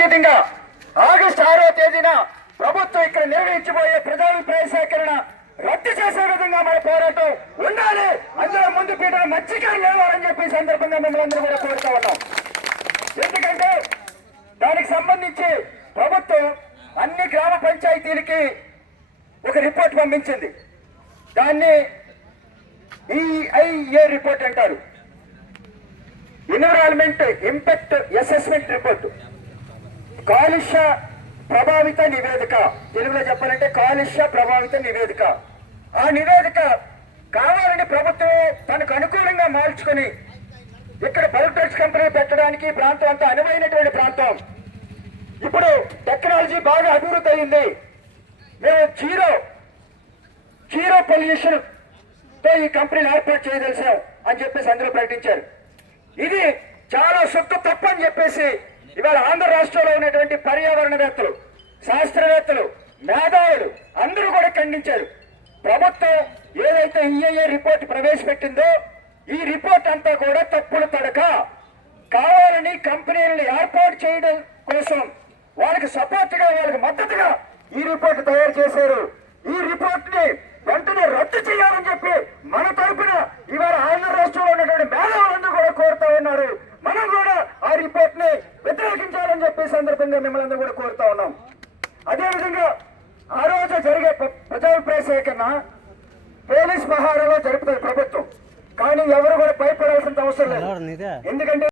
అదేవిధంగా ఆగస్టు 6వ తేదీన ప్రభుత్వం ఇక్కడ నిర్వహించబోయే ప్రజాభిప్రాయ సేకరణ రద్దు చేసే విధంగా మన పోరాటం ఉండాలి. అందులో ముందు పీఠ మత్స్యకారులు లేవాలని చెప్పి సందర్భంగా మిమ్మల్ని అందరూ కూడా కోరుతా ఉన్నాం. ఎందుకంటే దానికి సంబంధించి ప్రభుత్వం అన్ని గ్రామ పంచాయతీలకి ఒక రిపోర్ట్ పంపించింది. దాన్ని EIA రిపోర్ట్ అంటారు, ఎన్విరాన్మెంట్ ఇంపాక్ట్ అసెస్మెంట్ రిపోర్ట్, కాలుష్య ప్రభావిత నివేదిక. తెలుగులో చెప్పాలంటే కాలుష్య ప్రభావిత నివేదిక. ఆ నివేదిక కావాలని ప్రభుత్వం తనకు అనుకూలంగా మార్చుకొని ఇక్కడ బల్క్ డ్రగ్స్ కంపెనీ పెట్టడానికి ప్రాంతం అంతా అనువైనటువంటి ప్రాంతం. ఇప్పుడు టెక్నాలజీ బాగా అభివృద్ధి అయింది. మేము జీరో పొల్యూషన్ తో ఈ కంపెనీని ఏర్పాటు చేయదలిసాం అని చెప్పేసి అందరూ ప్రకటించారు. ఇది చాలా శుద్ధ తప్పు అని చెప్పేసి ఇవాళ ఆంధ్ర రాష్ట్రంలో ఉన్నటువంటి పర్యావరణవేత్తలు, శాస్త్రవేత్తలు, మేధావులు అందరూ కూడా ఖండించారు. ప్రభుత్వం ఏదైతే EIA రిపోర్ట్ ప్రవేశపెట్టిందో ఈ రిపోర్ట్ అంతా కూడా తప్పులు తడక కావాలని కంపెనీలను ఏర్పాటు చేయడం కోసం వాళ్ళకి సపోర్ట్ గా, వాళ్ళకి మద్దతుగా ఈ రిపోర్ట్ తయారు చేశారు. ఈ రిపోర్ట్ ని వెంటనే రద్దు చేయాలని చెప్పి మన తరఫున ఇవాళ ఆంధ్ర రాష్ట్రంలో ఉన్నటువంటి మేధావులందరూ కూడా కోరుతా ఉన్నారు. మనం కూడా ఆ రిపోర్ట్ ని వ్యతిరేకించాలని చెప్పి సందర్భంగా మిమ్మల్ని అందరూ కూడా కోరుతా ఉన్నాం. అదేవిధంగా ఆ రోజు జరిగే ప్రజాభిప్రాయ సేకరణ పోలీస్ పహారాలో జరుపుతుంది ప్రభుత్వం. కానీ ఎవరు కూడా భయపడాల్సిన అవసరం లేదు. ఎందుకంటే